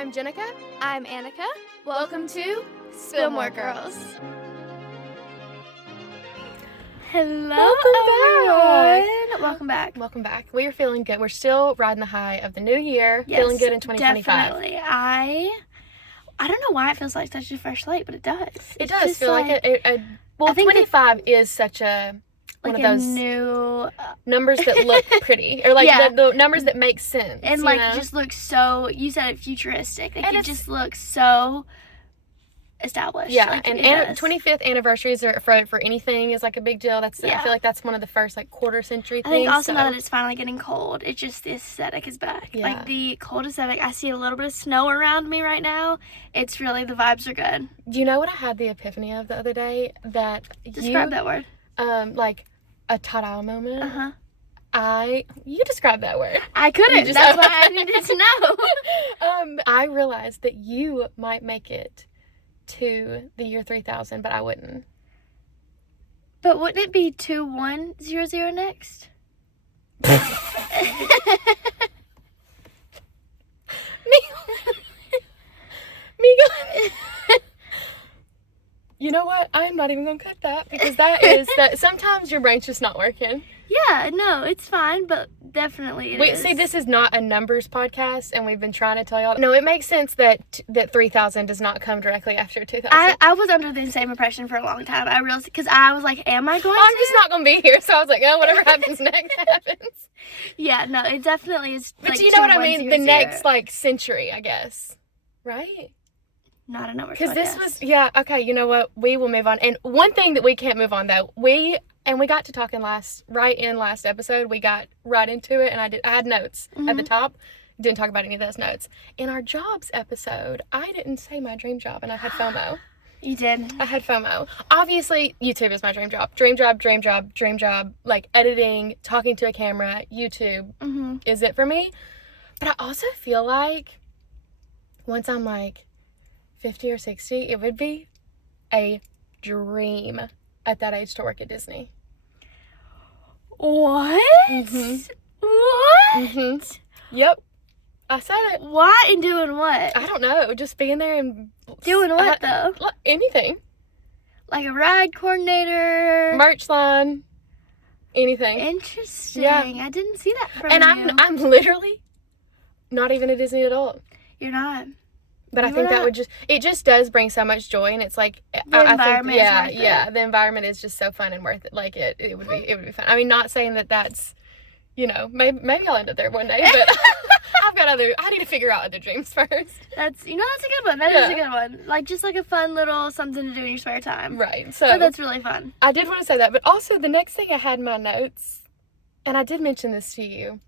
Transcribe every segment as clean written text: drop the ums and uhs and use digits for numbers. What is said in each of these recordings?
I'm Jennica. I'm Annica. Welcome to Spill More Girls. Hello, everyone. Welcome back. Welcome back. We are feeling good. We're still riding the high of the new year. Yes, feeling good in 2025. Definitely. I don't know why it feels like such a fresh slate, but it does. It does feel like well, 25 is such a one of those new numbers that look pretty, or like the numbers that make sense, and like it just looks so. You said it, futuristic. Like it just looks so established. Yeah, like, and 25th anniversaries are for anything is like a big deal. I feel like that's one of the first like quarter century things. I think also now that it's finally getting cold, it's just the aesthetic is back. Yeah. Like the cold aesthetic. I see a little bit of snow around me right now. It's really, the vibes are good. You know what I had the epiphany of the other day? That Describe that word. Like a ta-da moment. You described that word. I couldn't. That's why I needed to know. I realized that you might make it to the year 3000, but I wouldn't. But wouldn't it be 2100 next? You know what? I'm not even gonna cut that because that sometimes your brain's just not working. Yeah, no, it's fine, but definitely it is. See, this is not a numbers podcast, and we've been trying to tell y'all. No, it makes sense that 3000 does not come directly after 2000. I was under the same impression for a long time. I realized, because I was like, am I going to? I'm just not going to be here, so I was like, oh, whatever happens next happens. Yeah, no, it definitely is. But like, you know what I mean? The next, like, century, I guess. Right? Not a numbers podcast. Because this was, okay, you know what? We will move on. And one thing that we can't move on, though, we got to talking last episode. We got right into it, and I had notes at the top. Didn't talk about any of those notes. In our jobs episode, I didn't say my dream job, and I had FOMO. You did. I had FOMO. Obviously, YouTube is my dream job. Dream job. Like editing, talking to a camera, YouTube is it for me. But I also feel like once I'm like 50 or 60, it would be a dream at that age to work at Disney. What? What? Yep. I said it. Why and doing what? I don't know. Just being there and... Doing what, though? Anything. Like a ride coordinator? Merch line. Anything. Interesting. Yeah. I didn't see that from you. And I'm literally not even a Disney adult. You're not. But I think that would it just does bring so much joy, and it's like the environment is worth it. The environment is just so fun and worth it. Like it would be fun. I mean, not saying that's, maybe I'll end up there one day, but I need to figure out other dreams first. That's a good one. That is a good one. Like just like a fun little something to do in your spare time. Right. So but that's really fun. I did want to say that, but also the next thing I had in my notes, and I did mention this to you.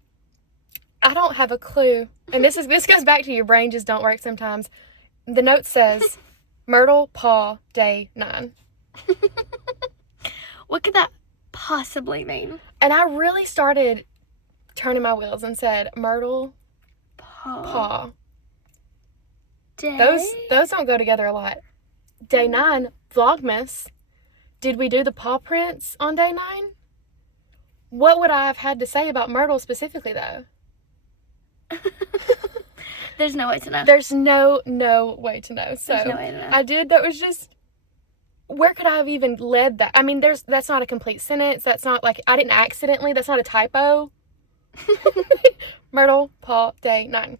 I don't have a clue. And this goes back to your brain just don't work sometimes. The note says Myrtle Paw Day 9. What could that possibly mean? And I really started turning my wheels and said Myrtle Paw Day. Those don't go together a lot. Day 9, Vlogmas. Did we do the paw prints on day 9? What would I have had to say about Myrtle specifically though? There's no way to know. There's no way to know. So there's no way to know. That was just, where could I have even led that? I mean, that's not a complete sentence. That's not like, I didn't accidentally, that's not a typo. Myrtle Paw Day 9.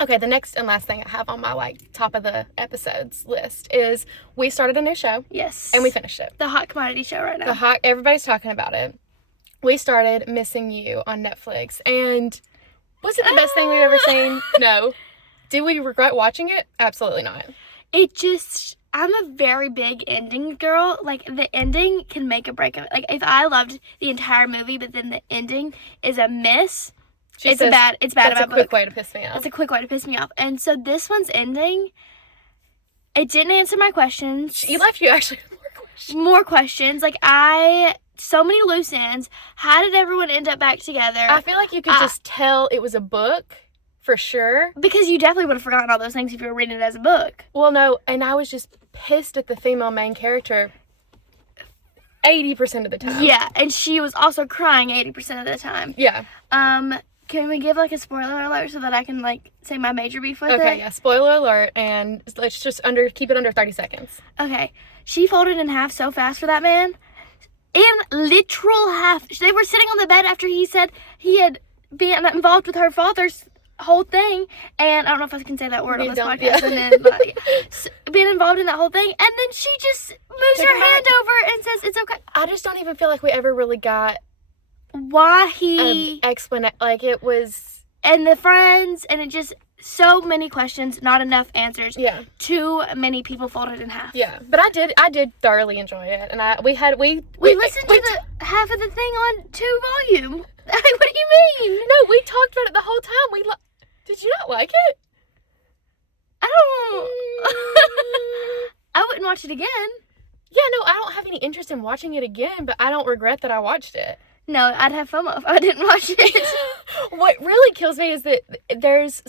Okay, the next and last thing I have on my top of the episodes list is we started a new show. Yes. And we finished it. The hot commodity show right now. Everybody's talking about it. We started Missing You on Netflix, and was it the best thing we've ever seen? No. Did we regret watching it? Absolutely not. I'm a very big ending girl. Like, the ending can make a break of it. Like, if I loved the entire movie, but then the ending is a miss, it's bad about book. That's a quick way to piss me off. It's a quick way to piss me off. And so this one's ending, it didn't answer my questions. It left you actually with more questions. More questions. Like, so many loose ends. How did everyone end up back together? I feel like you could just tell it was a book, for sure. Because you definitely would have forgotten all those things if you were reading it as a book. Well, no, and I was just pissed at the female main character 80% of the time. Yeah, and she was also crying 80% of the time. Yeah. Can we give, like, a spoiler alert so that I can, like, say my major beef with it? Okay, yeah, spoiler alert, and let's just keep it under 30 seconds. Okay. She folded in half so fast for that man. In literal half. They were sitting on the bed after he said he had been involved with her father's whole thing, and I don't know if I can say that word on this podcast, yeah. and then being involved in that whole thing, and then she just moves her hand over and says it's okay. I just don't even feel like we ever really got why he explanation. Like, it was, and the friends, and it just so many questions, not enough answers. Yeah, too many people folded in half. Yeah, but I did thoroughly enjoy it, and we listened to the half of the thing on 2 volume. What do you mean? No, we talked about it the whole time. Did you not like it? I don't. I wouldn't watch it again. Yeah, no, I don't have any interest in watching it again, but I don't regret that I watched it. No, I'd have FOMO if I didn't watch it. What really kills me is that there's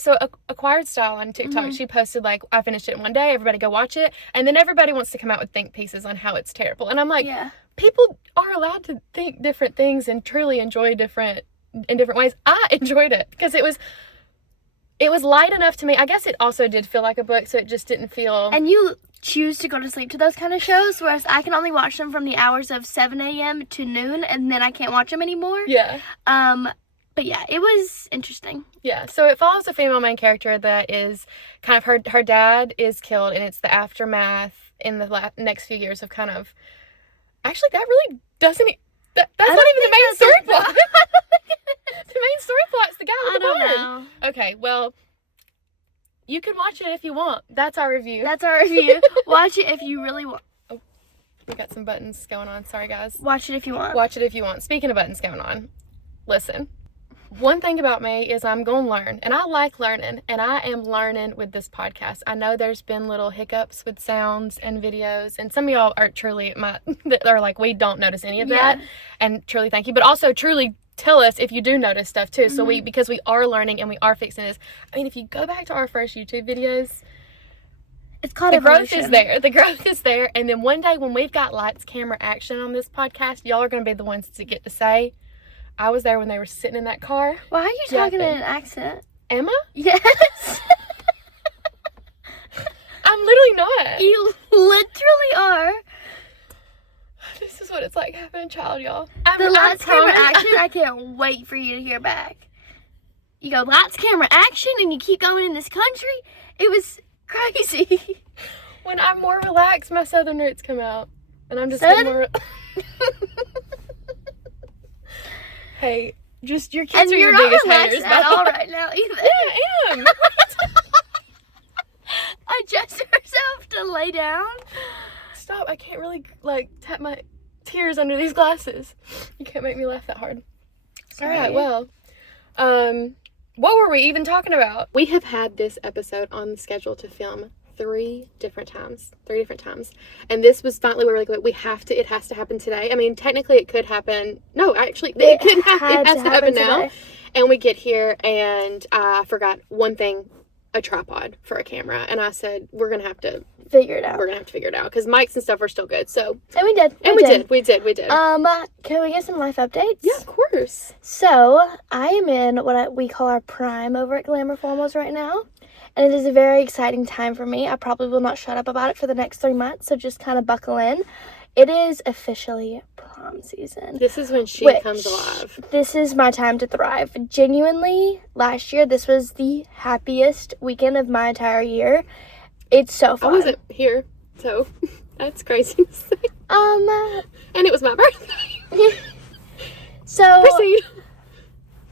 Acquired Style on TikTok. Mm-hmm. She posted, like, I finished it in one day, everybody go watch it, and then everybody wants to come out with think pieces on how it's terrible. And I'm like, yeah. People are allowed to think different things and truly enjoy in different ways. I enjoyed it because it was light enough to me. I guess it also did feel like a book, so it just didn't feel... And you choose to go to sleep to those kind of shows, whereas I can only watch them from the hours of 7 a.m. to noon, and then I can't watch them anymore. Yeah. But yeah, it was interesting. Yeah, so it follows a female main character that is kind of her dad is killed, and it's the aftermath in the next few years of kind of... Actually, that really doesn't... That's not even the main story plot. The main story plot's the guy with the barn. I don't know. Okay, well, you can watch it if you want. That's our review. Watch it if you really want. Oh, we got some buttons going on. Sorry, guys. Watch it if you want. Watch it if you want. Speaking of buttons going on, listen. One thing about me is I'm going to learn, and I like learning, and I am learning with this podcast. I know there's been little hiccups with sounds and videos, and some of y'all are truly that are like, we don't notice any of that, and truly thank you, but also truly tell us if you do notice stuff too, so because we are learning and we are fixing this. I mean, if you go back to our first YouTube videos, it's called evolution. The growth is there, and then one day when we've got lights, camera, action on this podcast, y'all are going to be the ones to get to say, I was there when they were sitting in that car. Why are you talking in an accent? Am I? Yes. I'm literally not. You literally are. This is what it's like having a child, y'all. The lights, camera, action, I can't wait for you to hear back. You go, lights, camera, action, and you keep going in this country. It was crazy. When I'm more relaxed, my southern roots come out. And I'm just getting more... Hey, just your kids are your biggest haters. At all right now either. Yeah, I am. Adjust yourself to lay down. Stop! I can't really tap my tears under these glasses. You can't make me laugh that hard. Sorry. All right. Well, what were we even talking about? We have had this episode on the schedule to film 3 different times, and this was finally we were like, it has to happen today. I mean, technically it could happen. No, actually it couldn't happen. It has to happen now. Today. And we get here and I forgot one thing, a tripod for a camera, and I said we're gonna have to figure it out. Because mics and stuff are still good. So and we did. We did. Can we get some life updates? Yeah, of course. So I am in what we call our prime over at Glamour Formals right now. And it is a very exciting time for me. I probably will not shut up about it for the next 3 months, so just kind of buckle in. It is officially prom season. This is when she comes alive. This is my time to thrive. Genuinely, last year, this was the happiest weekend of my entire year. It's so fun. I wasn't here, so that's crazy to say. And it was my birthday. So... Proceed.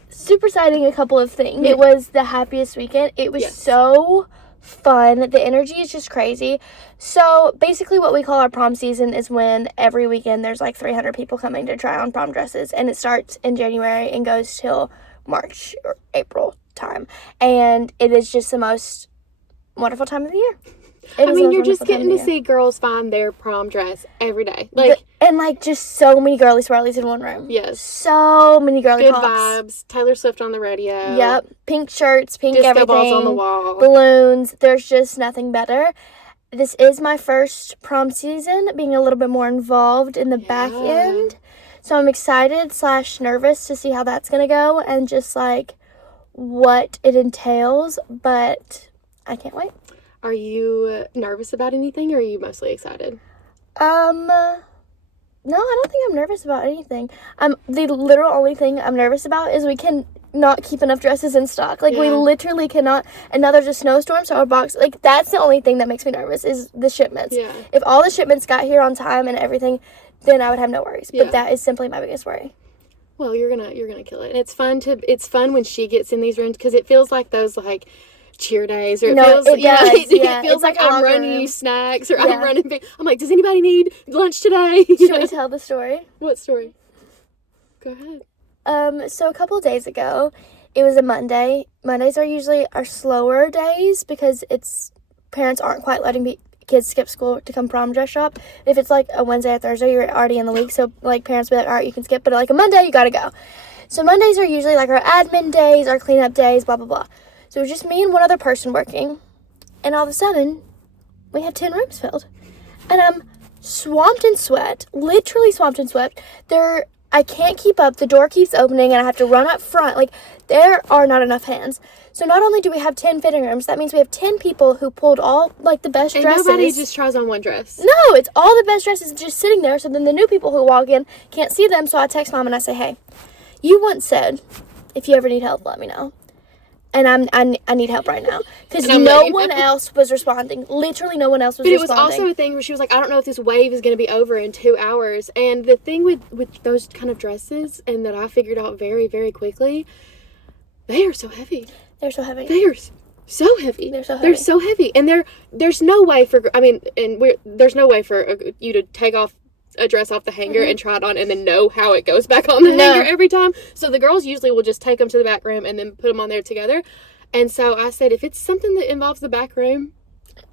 Super exciting, a couple of things. It was the happiest weekend. It was so fun. The energy is just crazy. So basically what we call our prom season is when every weekend there's like 300 people coming to try on prom dresses, and it starts in January and goes till March or April time, and it is just the most wonderful time of the year. You're just getting to see girls find their prom dress every day. Just so many girly swirlies in one room. Yes. So many girly good pops. vibes. Taylor Swift on the radio. Yep. Pink shirts, pink disco everything. balls on the wall. Balloons. There's just nothing better. This is my first prom season, being a little bit more involved in the back end. So I'm excited / nervous to see how that's going to go, and just what it entails, but I can't wait. Are you nervous about anything, or are you mostly excited? No, I don't think I'm nervous about anything. The literal only thing I'm nervous about is we can not keep enough dresses in stock. Like, we literally cannot, and now there's a snowstorm, so our box, like, that's the only thing that makes me nervous is the shipments. Yeah. If all the shipments got here on time and everything, then I would have no worries. But that is simply my biggest worry. Well, you're gonna kill it. And it's fun when she gets in these rooms, because it feels like those, like, cheer days, or it feels like I'm running you snacks, or I'm running. I'm like, does anybody need lunch today? Should we tell the story? What story? Go ahead. So a couple of days ago, it was a Monday. Mondays are usually our slower days because parents aren't quite letting kids skip school to come prom dress shop. If it's like a Wednesday or Thursday, you're already in the week, so like parents be like, all right, you can skip, but like a Monday, you gotta go. So Mondays are usually like our admin days, our cleanup days, blah blah blah. So it was just me and one other person working, and all of a sudden, we have 10 rooms filled. And I'm swamped in sweat, literally swamped in sweat. I can't keep up, the door keeps opening, and I have to run up front. Like, there are not enough hands. So not only do we have 10 fitting rooms, that means we have 10 people who pulled all, like, the best dresses. And nobody just tries on one dress. No, it's all the best dresses just sitting there, so then the new people who walk in can't see them, so I text Mom and I say, hey, you once said, if you ever need help, let me know. And I need help right now. Because no one else was responding. Literally no one else was responding. But it was also a thing where she was like, I don't know if this wave is going to be over in 2 hours. And the thing with those kind of dresses, and that I figured out very, very quickly, they are so heavy. They're so heavy. They are so heavy. They're so heavy. They're so heavy. And there's no way for, there's no way for you to take off a dress off the hanger and try it on and then know how it goes back on the hanger every time. So the girls usually will just take them to the back room and then put them on there together. And so I said, if it's something that involves the back room,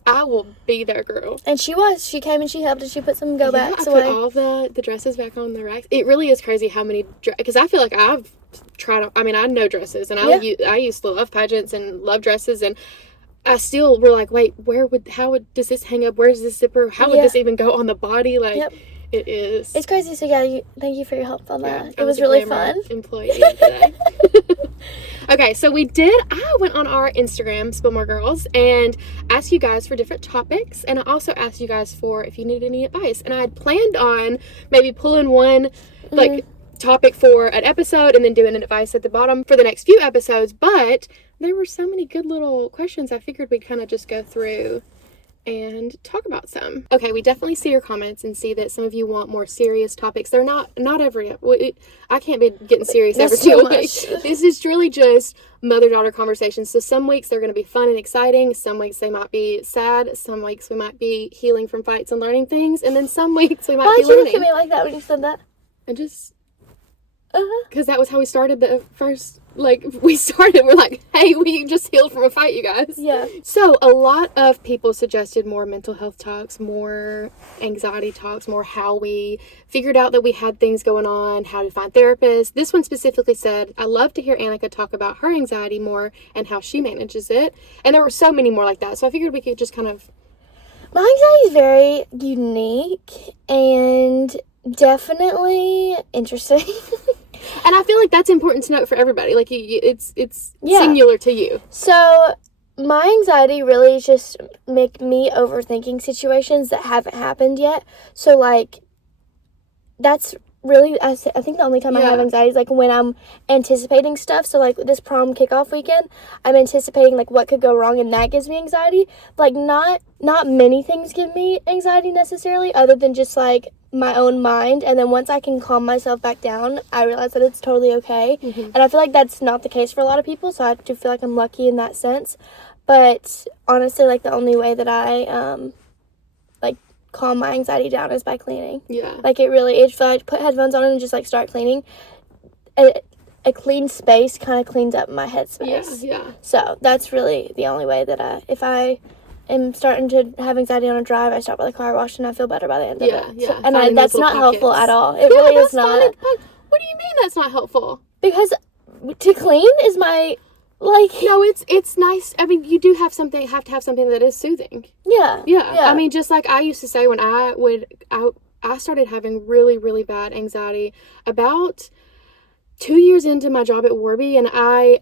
I will be there, girl. And she was. She came and she helped and she put some go-backs away. I put all the dresses back on the racks. It really is crazy how many, because I feel like I've tried, I know dresses, and I used to love pageants and love dresses, and I still were like, wait, does this hang up? Where's this zipper? How would this even go on the body? Like, it is. It's crazy. So thank you for your help on that. It was really fun. Employee today. Okay, so I went on our Instagram, Spill More Girls, and asked you guys for different topics, and I also asked you guys for if you needed any advice. And I had planned on maybe pulling one, like, topic for an episode and then doing an advice at the bottom for the next few episodes, but there were so many good little questions, I figured we'd kind of just go through and talk about some. Okay, we definitely see your comments and see that some of you want more serious topics. They're not every, I can't be getting serious every single week. This is really just mother-daughter conversations. So some weeks they're going to be fun and exciting. Some weeks they might be sad. Some weeks we might be healing from fights and learning things. And then some weeks we might be learning. Why did you look at me like that when you said that? I just... Because that was how we started the first, we're like, hey, we just healed from a fight, you guys. Yeah. So a lot of people suggested more mental health talks, more anxiety talks, more how we figured out that we had things going on, how to find therapists. This one specifically said, I love to hear Annica talk about her anxiety more and how she manages it. And there were so many more like that. So I figured we could just kind of... My anxiety is very unique and definitely interesting. And I feel like that's important to note for everybody. Like, it's singular to you. So, my anxiety really is just make me overthinking situations that haven't happened yet. So, like, that's really, I think the only time I have anxiety is, like, when I'm anticipating stuff. So, like, this prom kickoff weekend, I'm anticipating, like, what could go wrong, and that gives me anxiety. Like, not many things give me anxiety necessarily, other than just, like, my own mind. And then once I can calm myself back down, I realize that it's totally okay. And I feel like that's not the case for a lot of people, so I do feel like I'm lucky in that sense. But honestly, like, the only way that I calm my anxiety down is by cleaning. Like, if I put headphones on and just, like, start cleaning, a clean space kind of cleans up my headspace. So that's really the only way that if I am starting to have anxiety on a drive, I stop by the car wash and I feel better by the end of it. So, and that's not helpful at all. It really is not. What do you mean that's not helpful? Because to clean is my, like... No, it's nice. I mean, you do have to have something that is soothing. Yeah. I mean, just like I used to say when I started having really, really bad anxiety about 2 years into my job at Warby, and I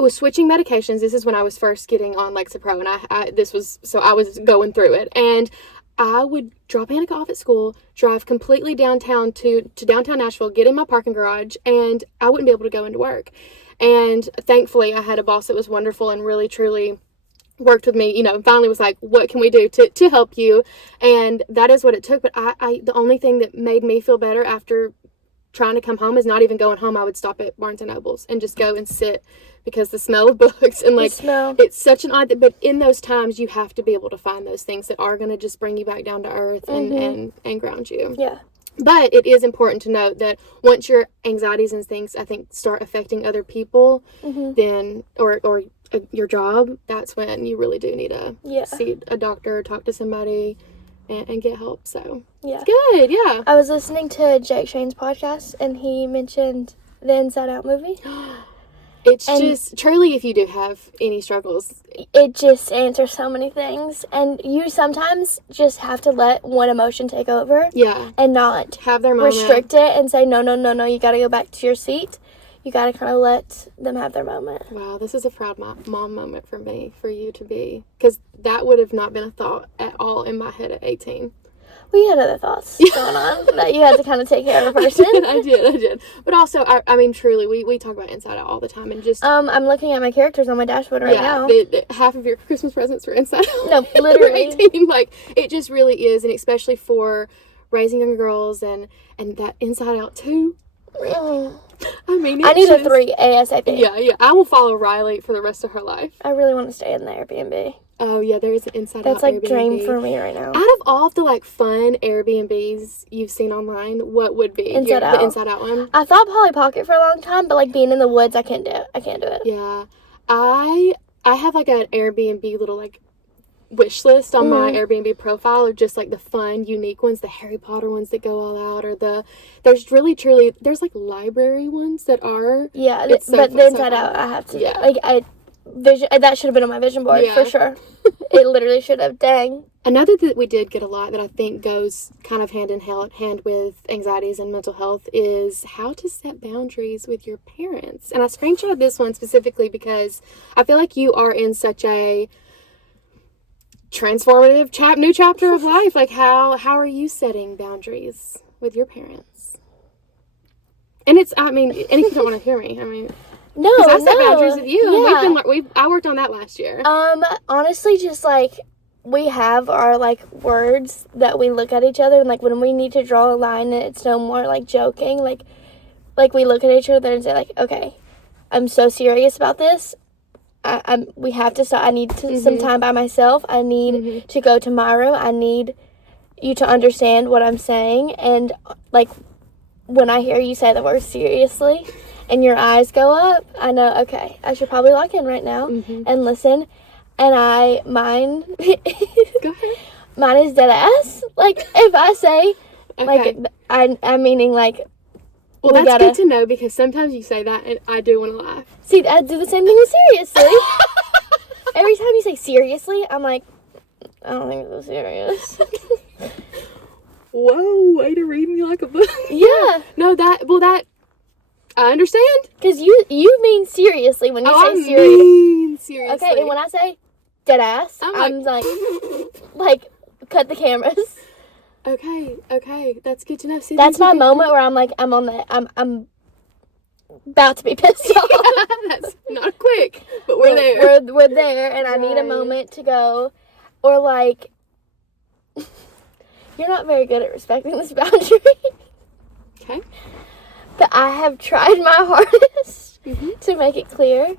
was switching medications. This is when I was first getting on Lexapro, and I was going through it, and I would drop Annika off at school, drive completely downtown to downtown Nashville, get in my parking garage, and I wouldn't be able to go into work. And thankfully, I had a boss that was wonderful and really, truly worked with me, finally was like, what can we do to help you? And that is what it took. But the only thing that made me feel better after trying to come home is not even going home. I would stop at Barnes & Noble's and just go and sit, because the smell of books and it's such an odd thing. But in those times, you have to be able to find those things that are going to just bring you back down to earth and ground you. Yeah. But it is important to note that once your anxieties and things, I think, start affecting other people, then, or your job, that's when you really do need to see a doctor, talk to somebody, and get help. So, it's good, yeah. I was listening to Jake Shane's podcast, and he mentioned the Inside Out movie. It's just, truly, if you do have any struggles, it just answers so many things. And you sometimes just have to let one emotion take over. Yeah. And not have their moment. Restrict it and say, no, you got to go back to your seat. You got to kind of let them have their moment. Wow, this is a proud mom moment for me, for you to be. Because that would have not been a thought at all in my head at 18. Well, you had other thoughts going on that you had to kind of take care of a person. I did. But also, I mean, truly, we talk about Inside Out all the time, and just... I'm looking at my characters on my dashboard right now. Half of your Christmas presents were Inside Out. No, literally. 18. It just really is, and especially for raising young girls, and that Inside Out 2. I mean, I need a 3 ASAP. Yeah. I will follow Riley for the rest of her life. I really want to stay in the Airbnb. Oh, yeah, there is an Inside Out That's like Airbnb. Dream for me right now. Out of all the fun Airbnbs you've seen online, what would be the Inside Out one? I thought Polly Pocket for a long time, but being in the woods, I can't do it. I can't do it. Yeah. I have an Airbnb little wish list on my Airbnb profile of just the fun, unique ones, the Harry Potter ones that go all out, or there's really truly there's library ones that are but the Inside Out I have to that should have been on my vision board for sure. It literally should have. Dang. Another that we did get a lot that I think goes kind of hand in hand with anxieties and mental health is how to set boundaries with your parents. And I screenshotted this one specifically because I feel like you are in such a transformative new chapter of life. How are you setting boundaries with your parents? And and if you don't want to hear me, no, I set boundaries with you. Yeah. I worked on that last year. Honestly, just we have our words that we look at each other, and when we need to draw a line, and it's no more joking. We look at each other and say okay, I'm so serious about this. We have to stop. I need some time by myself. I need to go to my room. I need you to understand what I'm saying. And when I hear you say the word seriously and your eyes go up, I know, okay, I should probably lock in right now and listen. And mine go ahead. Mine is dead ass. If I say I'm meaning well, that's good to know, because sometimes you say that and I do want to laugh. See, I do the same thing with seriously. Every time you say seriously, I'm I don't think it's so serious. Whoa, way to read me like a book. Yeah. No, that, I understand. Because you mean seriously when you say serious. I mean seriously. Okay, and when I say dead ass, I'm cut the cameras. Okay, that's good to know. See, that's my moment where I'm I'm about to be pissed off. That's not quick, but we're there. We're there, and I need a moment to go, or you're not very good at respecting this boundary. Okay. But I have tried my hardest to make it clear.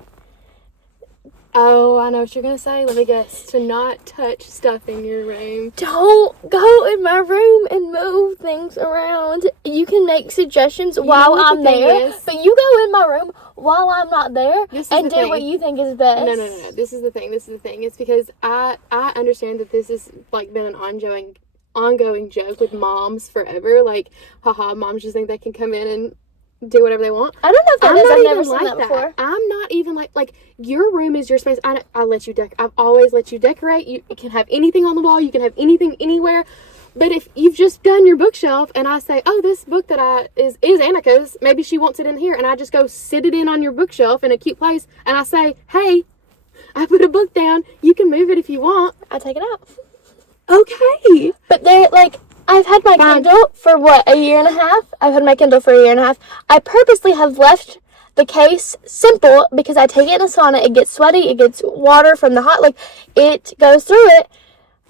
Oh, I know what you're going to say. Let me guess. To not touch stuff in your room. Don't go in my room and move things around. You can make suggestions while I'm there, but you go in my room while I'm not there and do what you think is best. No. This is the thing. It's because I understand that this has been an ongoing joke with moms forever. Haha, moms just think they can come in and do whatever they want. I don't know if that is. I've never seen that before. I'm not even like your room is your space. I'll let you I've always let you decorate. You can have anything on the wall. You can have anything anywhere. But if you've just done your bookshelf and I say, oh, this book that is Annica's, maybe she wants it in here, and I just go sit it in on your bookshelf in a cute place, and I say, hey, I put a book down, you can move it if you want. I'll take it out. Okay. But they're like, I've had my Kindle for a year and a half? I've had my Kindle for a year and a half. I purposely have left the case simple because I take it in a sauna, it gets sweaty, it gets water from the hot, like, it goes through it.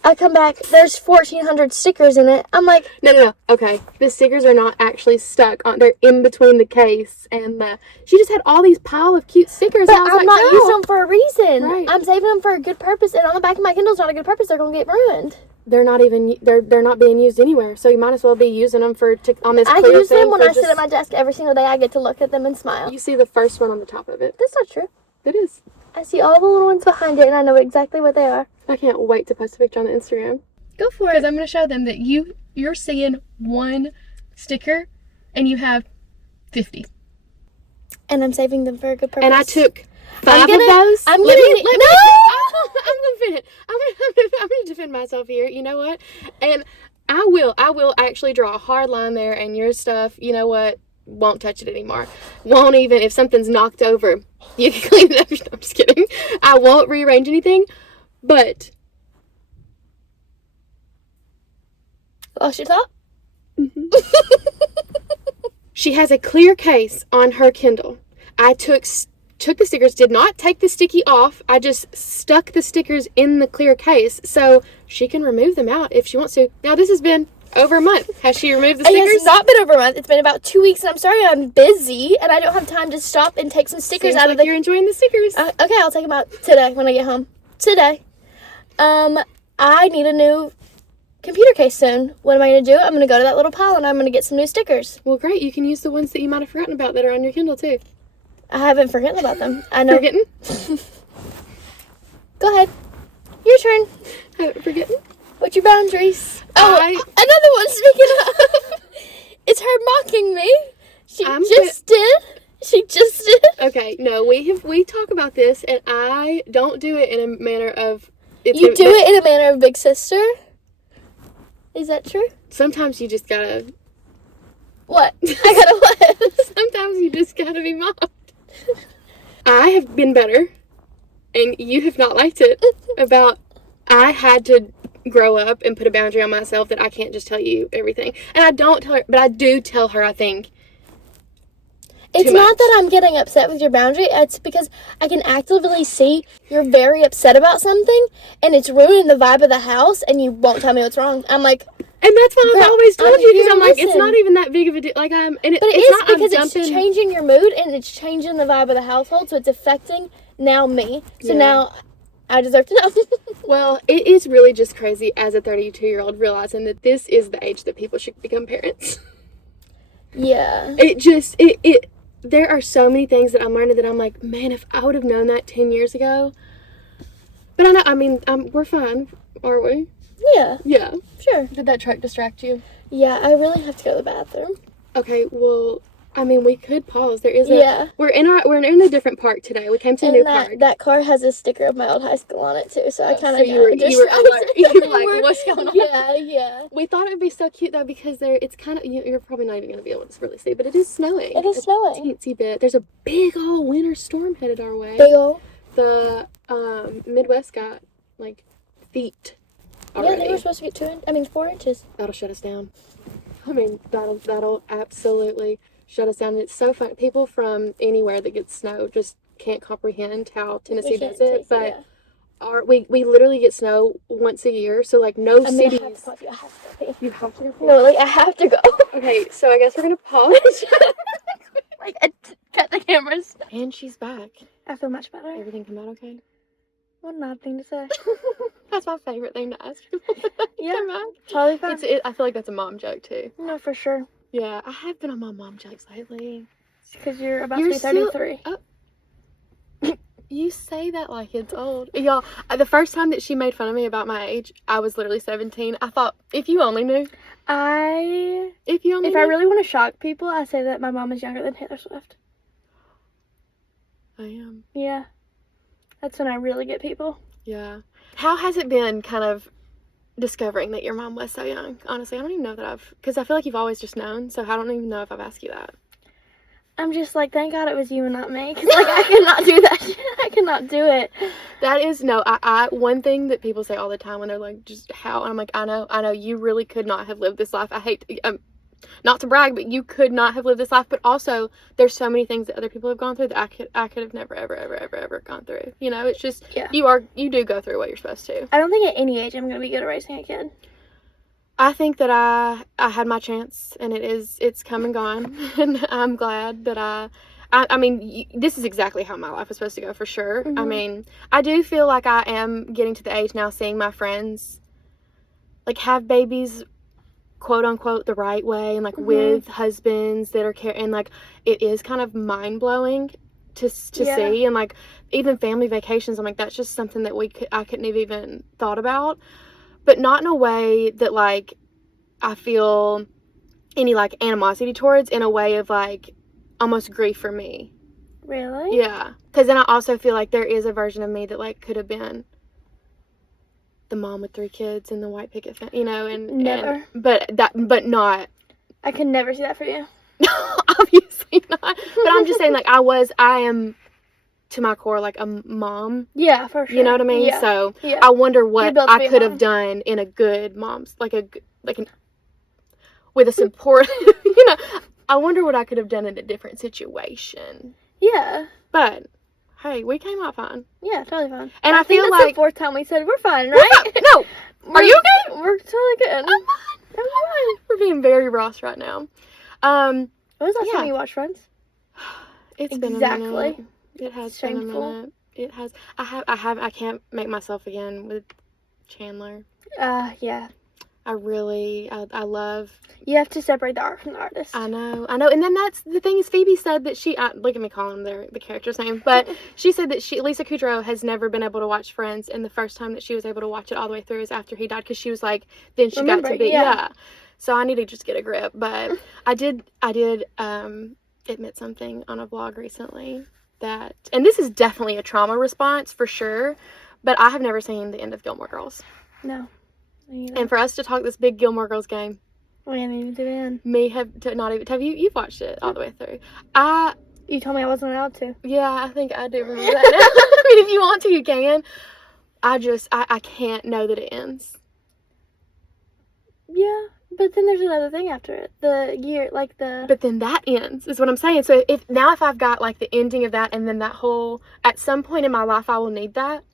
I come back, there's 1,400 stickers in it. I'm like... No. Okay. The stickers are not actually stuck on, they're in between the case and the... She just had all these pile of cute stickers. But and I was I'm like, not girl. using them for a reason. Right. I'm saving them for a good purpose, and on the back of my Kindle's not a good purpose. They're going to get ruined. They're not even, they're not being used anywhere. So you might as well be using them on this I clear use them thing when for I sit at my desk every single day. I get to look at them and smile. You see the first one on the top of it. That's not true. It is. I see all the little ones behind it, and I know exactly what they are. I can't wait to post a picture on the Instagram. Go for it. Because I'm going to show them that you're seeing one sticker and you have 50. And I'm saving them for a good purpose. And I took 5 of those. I'm Let me gonna I'm gonna defend myself here. You know what? And I will actually draw a hard line there, and your stuff, you know what? Won't touch it anymore. Won't even, if something's knocked over, you can clean it up. I'm just kidding. I won't rearrange anything, but... Lost your top? Mm-hmm. She has a clear case on her Kindle. I took the stickers, did not take the sticky off. I just stuck the stickers in the clear case so she can remove them out if she wants to. Now, this has been over a month. Has she removed the stickers? It has not been over a month. It's been about 2 weeks, and I'm sorry I'm busy, and I don't have time to stop and take some stickers out of the... You're enjoying the stickers. Okay, I'll take them out today when I get home. Today. I need a new computer case soon. What am I going to do? I'm going to go to that little pile, and I'm going to get some new stickers. Well, great. You can use the ones that you might have forgotten about that are on your Kindle, too. I haven't forgotten about them. I know. Forgetting? Go ahead. Your turn. Haven't forgotten. What's your boundaries? Oh, another one, speaking of. It's her mocking me. She just did. Okay, no, we talk about this, and I don't do it in a manner of... You do it in a manner of big sister? Is that true? Sometimes you just gotta... What? I gotta what? Sometimes you just gotta be mocked. I have been better, and you have not liked it, about I had to grow up and put a boundary on myself that I can't just tell you everything. And I don't tell her, but I do tell her, I think. It's not that I'm getting upset with your boundary. It's because I can actively see you're very upset about something, and it's ruining the vibe of the house, and you won't tell me what's wrong. I'm like... And that's what I've always told you, because I'm like, it's not even that big of a deal. Like, but it is because it's changing your mood, and it's changing the vibe of the household, so it's affecting now me. So now I deserve to know. Well, it is really just crazy as a 32-year-old realizing that this is the age that people should become parents. Yeah. There are so many things that I'm learning that I'm like, man, if I would have known that 10 years ago. But we're fine, aren't we? Yeah. Yeah. Sure. Did that truck distract you? Yeah, I really have to go to the bathroom. Okay, well, we could pause. There is we're in a different park today. We came to a new park. That car has a sticker of my old high school on it too, so I kind of you were like, what's going on? Yeah. We thought it would be so cute though because it's kind of you're probably not even going to be able to really see, but it is snowing. It is snowing. A teensy bit. There's a big old winter storm headed our way. Big old. The Midwest got like feet. Already. Yeah, they were supposed to get 4 inches. That'll shut us down. That'll absolutely shut us down. It's so fun. People from anywhere that gets snow just can't comprehend how Tennessee does it. But we literally get snow once a year. So like no cities. I have to go. You have to go. No, like I have to go. Okay, so I guess we're gonna pause. Cut the cameras. And she's back. I feel much better. Everything come out okay? What an odd thing to say. That's my favorite thing to ask people. Yeah, totally fine. I feel like that's a mom joke too. No, for sure. Yeah, I have been on my mom jokes lately. Because you're about to be 33. You say that like it's old. Y'all, the first time that she made fun of me about my age, I was literally 17. I thought, if you only knew. If I really want to shock people, I say that my mom is younger than Taylor Swift. I am. Yeah. That's when I really get people. Yeah. How has it been kind of discovering that your mom was so young. Honestly, I don't even know that because I feel like you've always just known, so I don't even know if I've asked you that. I'm just like, thank God it was you and not me. Because, like, I cannot do that shit. I cannot do it. That is, no, I one thing that people say all the time when they're like, just how, and I'm like, I know, you really could not have lived this life. I hate, not to brag, but you could not have lived this life. But also, there's so many things that other people have gone through that I could have never, ever gone through. You know, it's just, you do go through what you're supposed to. I don't think at any age I'm going to be good at raising a kid. I think that I had my chance, and it's come and gone, and I'm glad that I mean, this is exactly how my life was supposed to go, for sure. I mean, I do feel like I am getting to the age now, seeing my friends, like, have babies, quote unquote, the right way, and, like, with husbands that are and, like, it is kind of mind-blowing to see, and, like, even family vacations, I'm like, that's just something that I couldn't have even thought about. But not in a way that, like, I feel any, like, animosity towards, in a way of, like, almost grief for me. Really? Yeah. Because then I also feel like there is a version of me that, like, could have been the mom with 3 kids and the white picket fence, you know, and... Never. But not... I could never see that for you. Obviously not. But I'm just saying, like, I am... to my core, like, a mom. Yeah, for sure. You know what I mean? Yeah. So, I wonder what I could have done in a good mom's, with a support, you know, I wonder what I could have done in a different situation. Yeah. But, hey, we came out fine. Yeah, totally fine. And I feel that's like... the 4th time we said we're fine, right? No. Are you okay? We're totally good. I'm fine. We're being very Ross right now. When was the last time you watched Friends? It's been a minute. It has been a minute. It has. I can't make myself again with Chandler. Yeah. I love. You have to separate the art from the artist. I know. And then that's the thing is, Phoebe said that look at me calling them the character's name, but she said that Lisa Kudrow has never been able to watch Friends, and the first time that she was able to watch it all the way through is after he died, because she was like, then she got to be, yeah. So I need to just get a grip, but I did admit something on a vlog recently that, and this is definitely a trauma response for sure, but I have never seen the end of Gilmore Girls. No. And for us to talk this big Gilmore Girls game, we haven't even did it in. Have you've watched it all the way through? You told me I wasn't allowed to. Yeah, I think I do remember that now. I mean, if you want to, you can. I can't know that it ends. Yeah, but then there's another thing after it. But then that ends, is what I'm saying. So if I've got, like, the ending of that, and then that whole, at some point in my life I will need that.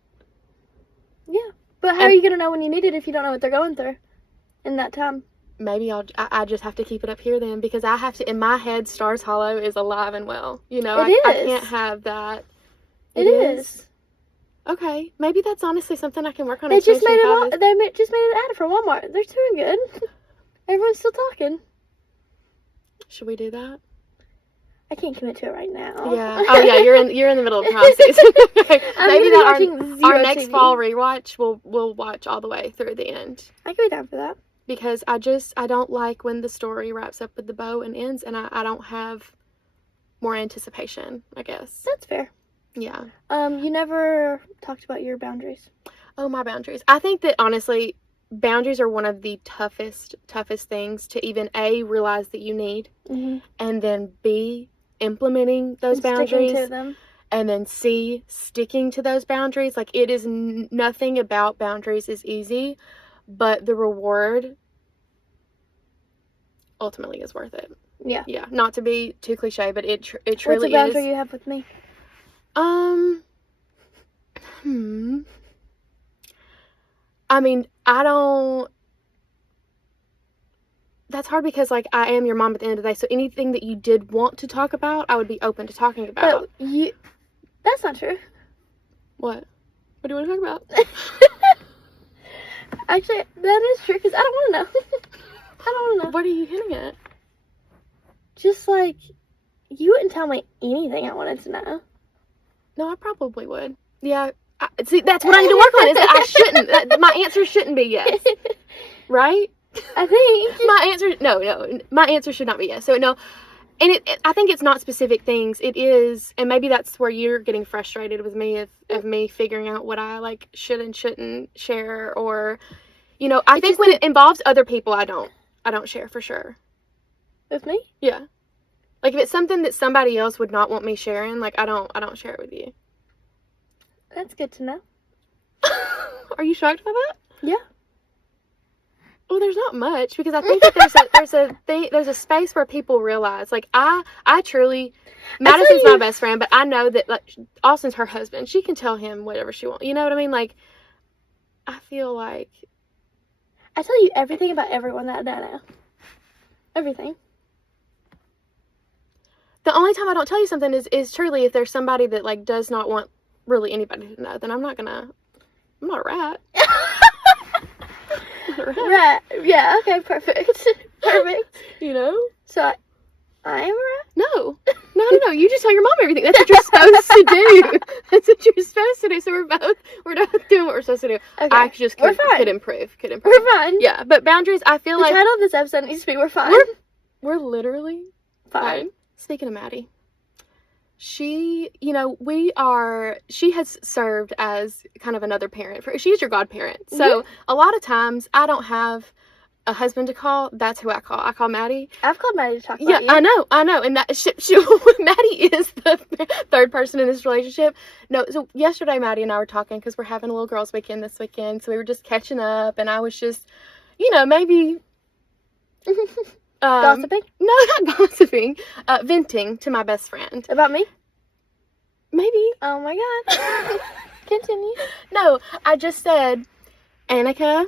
Yeah. But how are you going to know when you need it if you don't know what they're going through in that time? Maybe I just have to keep it up here then, because I have to, in my head, Stars Hollow is alive and well. You know, I can't have that. It is. Okay, maybe that's honestly something I can work on. They just made an ad for Walmart. They're doing good. Everyone's still talking. Should we do that? I can't commit to it right now. Yeah. Oh yeah, you're in the middle of prom season. Maybe our next fall rewatch we'll watch all the way through the end. I could be down for that. Because I don't like when the story wraps up with the bow and ends, and I don't have more anticipation, I guess. That's fair. Yeah. You never talked about your boundaries. Oh, my boundaries. I think that, honestly, boundaries are one of the toughest things to even A, realize that you need, and then B, implementing those boundaries, sticking to them, and then C, sticking to those boundaries. Like, it is nothing about boundaries is easy, but the reward ultimately is worth it. Yeah. Yeah. Not to be too cliche, but it truly is. What's a boundary you have with me? I mean, I don't... That's hard because, like, I am your mom at the end of the day, so anything that you did want to talk about, I would be open to talking about. But that's not true. What? What do you want to talk about? Actually, that is true, because I don't want to know. I don't want to know. What are you hinting at? Just, like, you wouldn't tell me anything I wanted to know. No, I probably would. Yeah. See, that's what I need to work on, is that I shouldn't. My answer shouldn't be yes. Right? I think. My answer should not be yes. So, no. And I think it's not specific things. It is, and maybe that's where you're getting frustrated with me, of me figuring out what I, like, should and shouldn't share, or, You know, I think when it involves other people, I don't share for sure. With me? Yeah. Like, if it's something that somebody else would not want me sharing, like, I don't share it with you. That's good to know. Are you shocked by that? Yeah. Well, there's not much, because I think that there's a space where people realize, like, I truly, Madison's my best friend, but I know that, like, Austin's her husband. She can tell him whatever she wants. You know what I mean? Like, I feel like I tell you everything about everyone that I know. Everything. The only time I don't tell you something is truly if there's somebody that, like, does not want really anybody to know, then I'm not a rat. Rat. Yeah, okay, perfect. Perfect. You know? So I am a rat? No. You just tell your mom everything. That's what you're supposed to do. That's what you're supposed to do. So we're both doing what we're supposed to do. Okay. I just could improve. We're fine. Yeah, but boundaries, I feel like the title of this episode needs to be "We're Fine." We're literally fine. Speaking of Maddie, she, you know, she has served as kind of another parent. She's your godparent. So a lot of times I don't have a husband to call. That's who I call. I call Maddie. I've called Maddie to talk about you. Yeah, I know. And that Maddie is the third person in this relationship. No, so yesterday Maddie and I were talking because we're having a little girls' weekend this weekend. So we were just catching up, and I was just, you know, maybe gossiping? No, not gossiping. Venting to my best friend. About me? Maybe. Oh my god. Continue. No, I just said Annica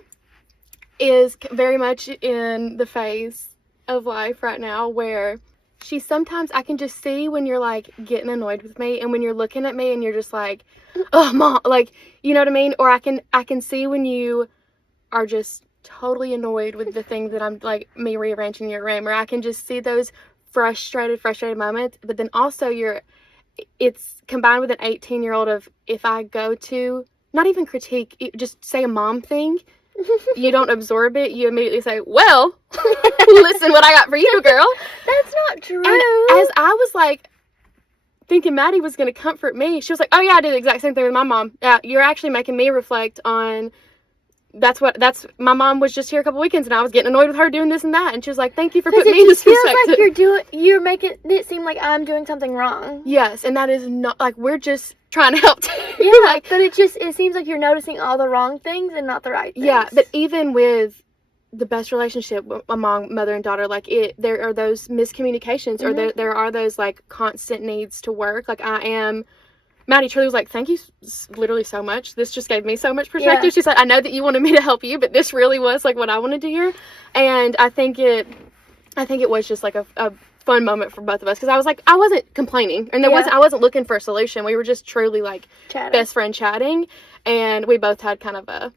is very much in the phase of life right now where sometimes I can just see when you're, like, getting annoyed with me, and when you're looking at me and you're just like, oh, Mom, like, you know what I mean? Or I can see when you are just totally annoyed with the thing that I'm, like, me rearranging your room, or I can just see those frustrated moments. But then also it's combined with an 18-year-old of, if I go to not even critique, just say a mom thing, you don't absorb it, you immediately say, well, listen what I got for you, girl. That's not true. And as I was, like, thinking Maddie was going to comfort me, she was like, oh yeah, I did the exact same thing with my mom. Yeah, you're actually making me reflect on my mom was just here a couple weekends and I was getting annoyed with her doing this and that, and she was like, thank you for putting me in this perspective. It feels like you're making it seem like I'm doing something wrong. Yes, and that is not, like, we're just trying to help. Yeah, like, but it seems like you're noticing all the wrong things and not the right things. Yeah, but even with the best relationship among mother and daughter, like, there are those miscommunications, or there are those, like, constant needs to work. Like, Maddie truly was like, thank you literally so much. This just gave me so much perspective. Yeah. She's like, I know that you wanted me to help you, but this really was, like, what I wanted to hear. And I think it was just, like, a fun moment for both of us, because I was like, I wasn't complaining, and I wasn't looking for a solution. We were just truly, like, best friend chatting, and we both had kind of a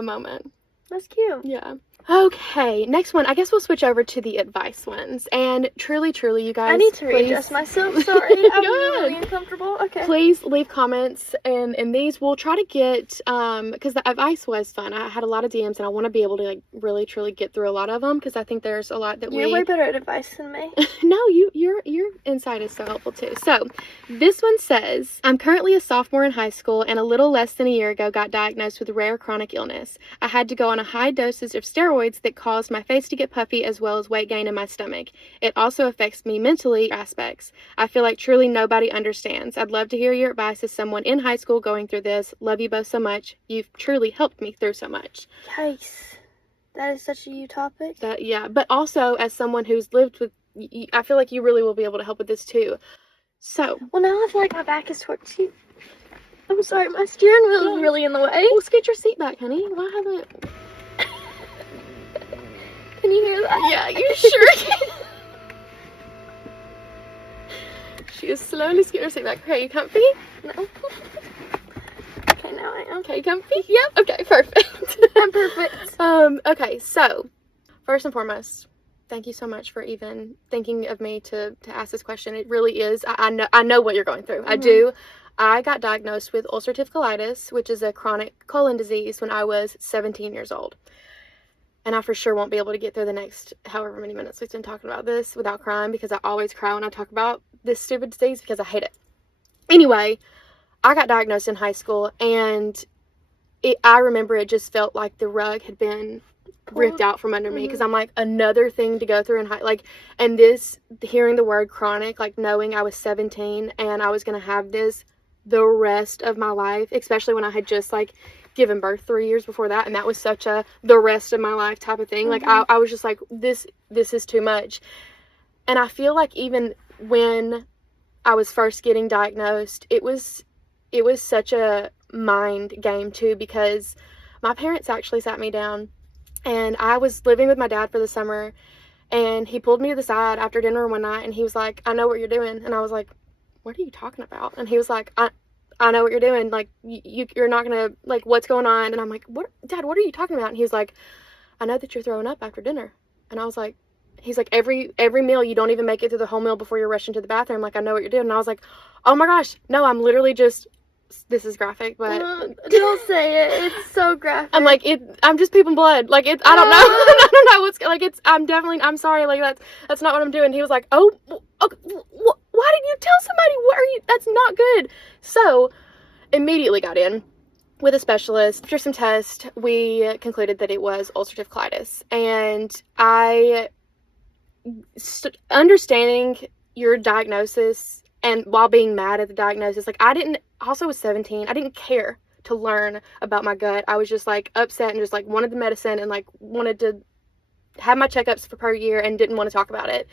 moment. That's cute. Yeah. Okay, next one. I guess we'll switch over to the advice ones. And truly, you guys, I need to readjust myself. Sorry, I'm really uncomfortable. Okay. Please leave comments, and these we'll try to get, because the advice was fun. I had a lot of DMs, and I want to be able to, like, really, truly get through a lot of them, because I think there's a lot that You're way better at advice than me. No, your insight is so helpful too. So, this one says, I'm currently a sophomore in high school, and a little less than a year ago got diagnosed with rare chronic illness. I had to go on a high dosage of steroids that caused my face to get puffy, as well as weight gain in my stomach. It also affects me mentally aspects. I feel like truly nobody understands. I'd love to hear your advice as someone in high school going through this. Love you both so much. You've truly helped me through so much. Yikes. That is such a you topic. Yeah, but also as someone who's lived with, I feel like you really will be able to help with this too. So. Well, now I feel like my back is towards you. I'm sorry, my steering wheel is really in the way. Well, get your seat back, honey. Why haven't... Can you hear that? Yeah, you sure can. She is slowly scooting her seat back. Okay, you comfy? No. Okay, now I am. Okay, comfy? Yep. Okay, perfect. I'm perfect. Okay, so, first and foremost, thank you so much for even thinking of me to ask this question. It really is, I know what you're going through. I do. I got diagnosed with ulcerative colitis, which is a chronic colon disease, when I was 17 years old. And I for sure won't be able to get through the next however many minutes we've been talking about this without crying, because I always cry when I talk about this stupid disease because I hate it. Anyway, I got diagnosed in high school, and I remember it just felt like the rug had been ripped out from under me, because I'm like, another thing to go through, and like, and this, hearing the word chronic, like knowing I was 17 and I was gonna have this the rest of my life, especially when I had just like given birth 3 years before that, and that was such a the rest of my life type of thing. Like I was just like, this is too much. And I feel like even when I was first getting diagnosed, it was such a mind game too, because my parents actually sat me down, and I was living with my dad for the summer, and he pulled me to the side after dinner one night, and he was like, I know what you're doing. And I was like, what are you talking about? And he was like, I know what you're doing. Like, you're not gonna, like, what's going on? And I'm like, what, Dad, what are you talking about? And he was like, I know that you're throwing up after dinner. And I was like, he's like, every meal, you don't even make it through the whole meal before you're rushing to the bathroom. Like, I know what you're doing. And I was like, oh my gosh, no, I'm literally just, this is graphic, but don't say it. It's so graphic. I'm like, I'm just pooping blood. Like, I don't know. I don't know what's, like, I'm sorry. Like, that's not what I'm doing. He was like, oh, okay, why did you tell somebody? What are you, that's not good. So, immediately got in with a specialist. After some tests, we concluded that it was ulcerative colitis. And understanding your diagnosis, and while being mad at the diagnosis, like, also was 17, I didn't care to learn about my gut. I was just like upset and just like wanted the medicine, and like wanted to have my checkups for per year, and didn't want to talk about it.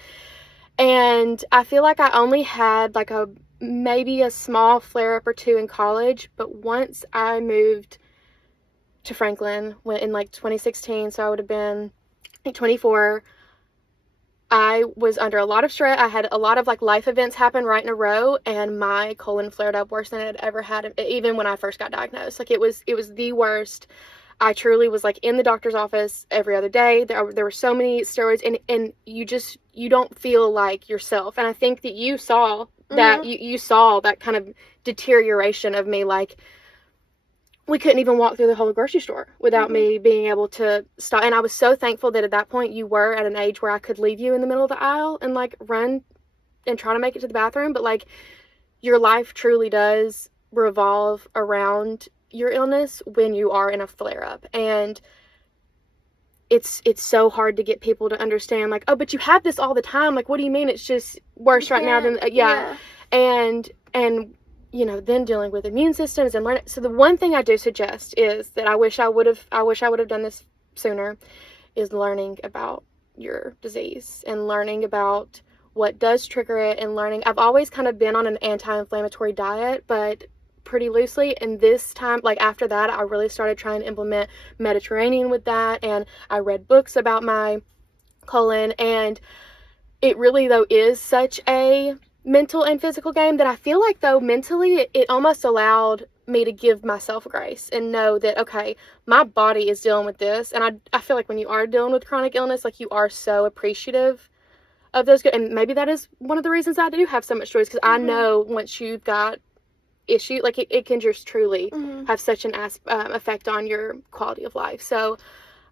And I feel like I only had like maybe a small flare up or two in college, but once I moved to Franklin in like 2016, so I would have been like 24, I was under a lot of stress. I had a lot of like life events happen right in a row, and my colon flared up worse than it had ever had, even when I first got diagnosed. Like, it was the worst. I truly was like in the doctor's office every other day. There were so many steroids, and you don't feel like yourself. And I think that you saw that, you saw that kind of deterioration of me. Like, we couldn't even walk through the whole grocery store without me being able to stop. And I was so thankful that at that point you were at an age where I could leave you in the middle of the aisle and like run and try to make it to the bathroom. But like, your life truly does revolve around your illness when you are in a flare up. And it's so hard to get people to understand, like, oh, but you have this all the time. Like, what do you mean it's just worse right now than and you know, then dealing with immune systems and learning. So the one thing I do suggest is that I wish I would have done this sooner, is learning about your disease and learning about what does trigger it, and learning. I've always kind of been on an anti-inflammatory diet, but pretty loosely, and this time, like after that, I really started trying to implement Mediterranean with that, and I read books about my colon, and it really though is such a mental and physical game that I feel like though mentally it almost allowed me to give myself grace and know that, okay, my body is dealing with this. And I feel like when you are dealing with chronic illness, like, you are so appreciative of those good, and maybe that is one of the reasons I do have so much joy, because I know once you've got issue, like, it can just truly have such an effect on your quality of life. So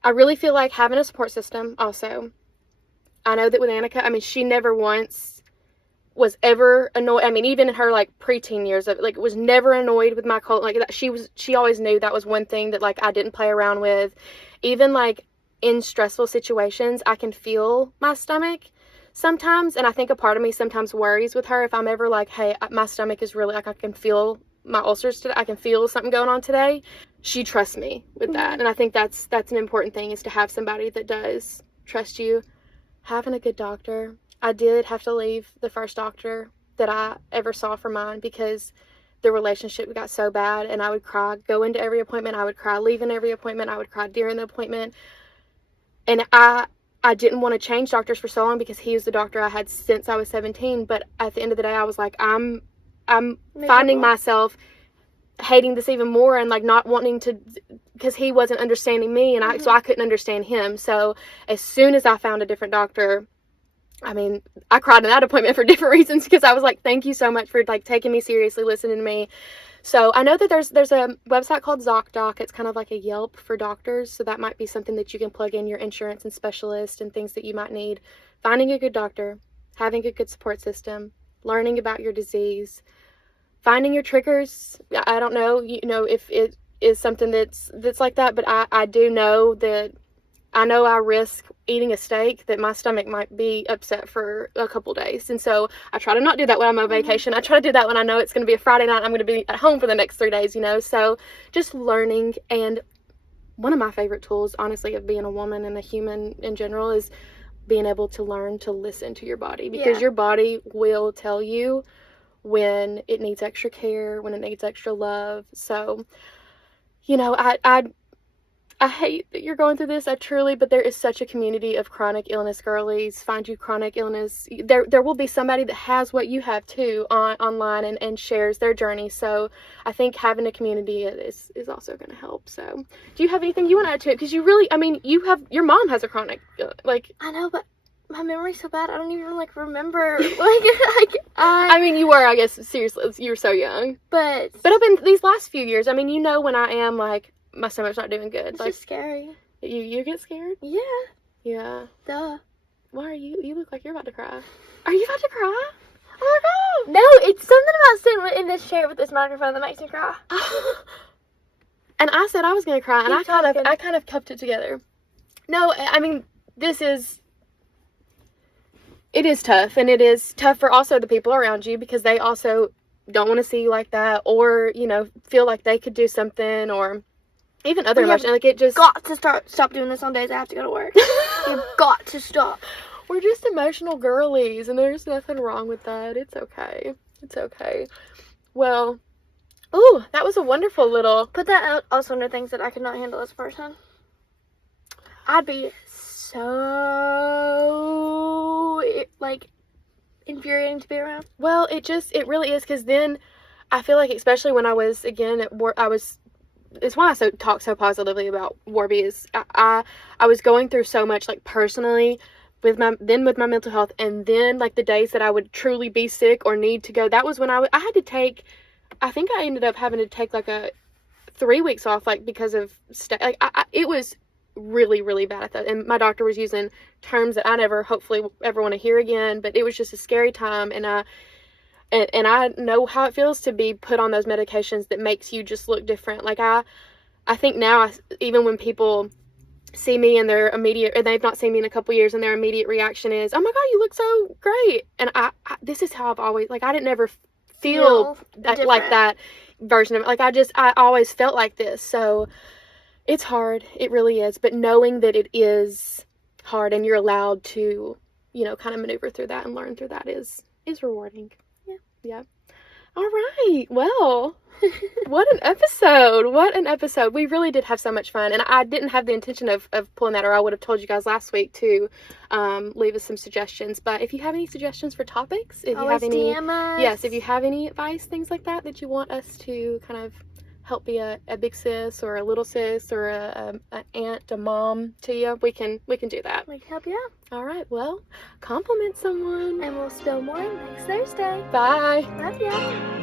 I really feel like having a support system also. I know that with Annica, I mean, she never once was ever annoyed. I mean, even in her like preteen years, of like, was never annoyed with my colon. Like, that she always knew that was one thing that like I didn't play around with. Even like in stressful situations, I can feel my stomach sometimes, and I think a part of me sometimes worries with her if I'm ever like, hey, my stomach is really, like, I can feel my ulcers today, I can feel something going on today. She trusts me with that, and I think that's an important thing, is to have somebody that does trust you. Having a good doctor. I did have to leave the first doctor that I ever saw for mine, because the relationship got so bad, and I would cry go into every appointment, I would cry leaving every appointment, I would cry during the appointment, and I didn't want to change doctors for so long, because he was the doctor I had since I was 17. But at the end of the day, I was like, I'm finding myself hating this even more, and like not wanting to, because he wasn't understanding me, and so I couldn't understand him. So as soon as I found a different doctor, I mean, I cried in that appointment for different reasons, because I was like, thank you so much for like taking me seriously, listening to me. So I know that there's a website called ZocDoc. It's kind of like a Yelp for doctors. So that might be something that you can plug in your insurance and specialist and things that you might need. Finding a good doctor, having a good support system, learning about your disease, finding your triggers. I don't know, you know, if is something that's like that, but I do know that I know I risk eating a steak that my stomach might be upset for a couple days. And so I try to not do that when I'm on vacation. I try to do that when I know it's going to be a Friday night. I'm going to be at home for the next 3 days, So just learning. And one of my favorite tools, honestly, of being a woman and a human in general is being able to learn to listen to your body, because your body will tell you when it needs extra care, when it needs extra love. So, I hate that you're going through this. I truly, but there is such a community of chronic illness girlies. Find you chronic illness. There will be somebody that has what you have too online and shares their journey. So I think having a community is also going to help. So do you have anything you want to add to it? Because you really, your mom has a chronic, I know, but my memory's so bad. I don't even remember. You were, I guess, seriously, you were so young. But I've been these last few years. When I am my stomach's not doing good. It's just scary. You get scared? Yeah. Yeah. Duh. Why are you look like you're about to cry. Are you about to cry? Oh my god. No, it's something about sitting in this chair with this microphone that makes me cry. And I said I was gonna cry, and I kind of kept it together. No, it is tough, and it is tough for also the people around you, because they also don't want to see you like that, or feel like they could do something, or even other emotions. It just got to stop doing this on days I have to go to work. You've got to stop. We're just emotional girlies, and there's nothing wrong with that. It's okay. It's okay. Well, that was a wonderful little. Put that out also under things that I could not handle as a person. I'd be so infuriating to be around. Well, it really is, because then I feel like, especially when I was again at work, it's why I talk so positively about Warby, is I was going through so much personally with my mental health, and then the days that I would truly be sick or need to go, that was when I had to take, I think I ended up having to take a 3 weeks off because of it was really, really bad at that, and my doctor was using terms that I never hopefully ever want to hear again, but it was just a scary time, and I know how it feels to be put on those medications that makes you just look different. I think now, even when people see me and they've not seen me in a couple years, and their immediate reaction is, "Oh my God, you look so great." And I this is how I've always, I didn't ever feel like that version of it. I always felt like this. So it's hard. It really is. But knowing that it is hard, and you're allowed to, kind of maneuver through that and learn through that is rewarding. Yeah. All right. Well, what an episode. We really did have so much fun. And I didn't have the intention of pulling that, or I would have told you guys last week to leave us some suggestions. But if you have any suggestions for topics, if you have any, DM us. yes, if you have any advice, things like that you want us to kind of help be a big sis or a little sis or a aunt, a mom to you, we can do that. We can help you out. All right. Well, compliment someone. And we'll spill more next Thursday. Bye. Love ya.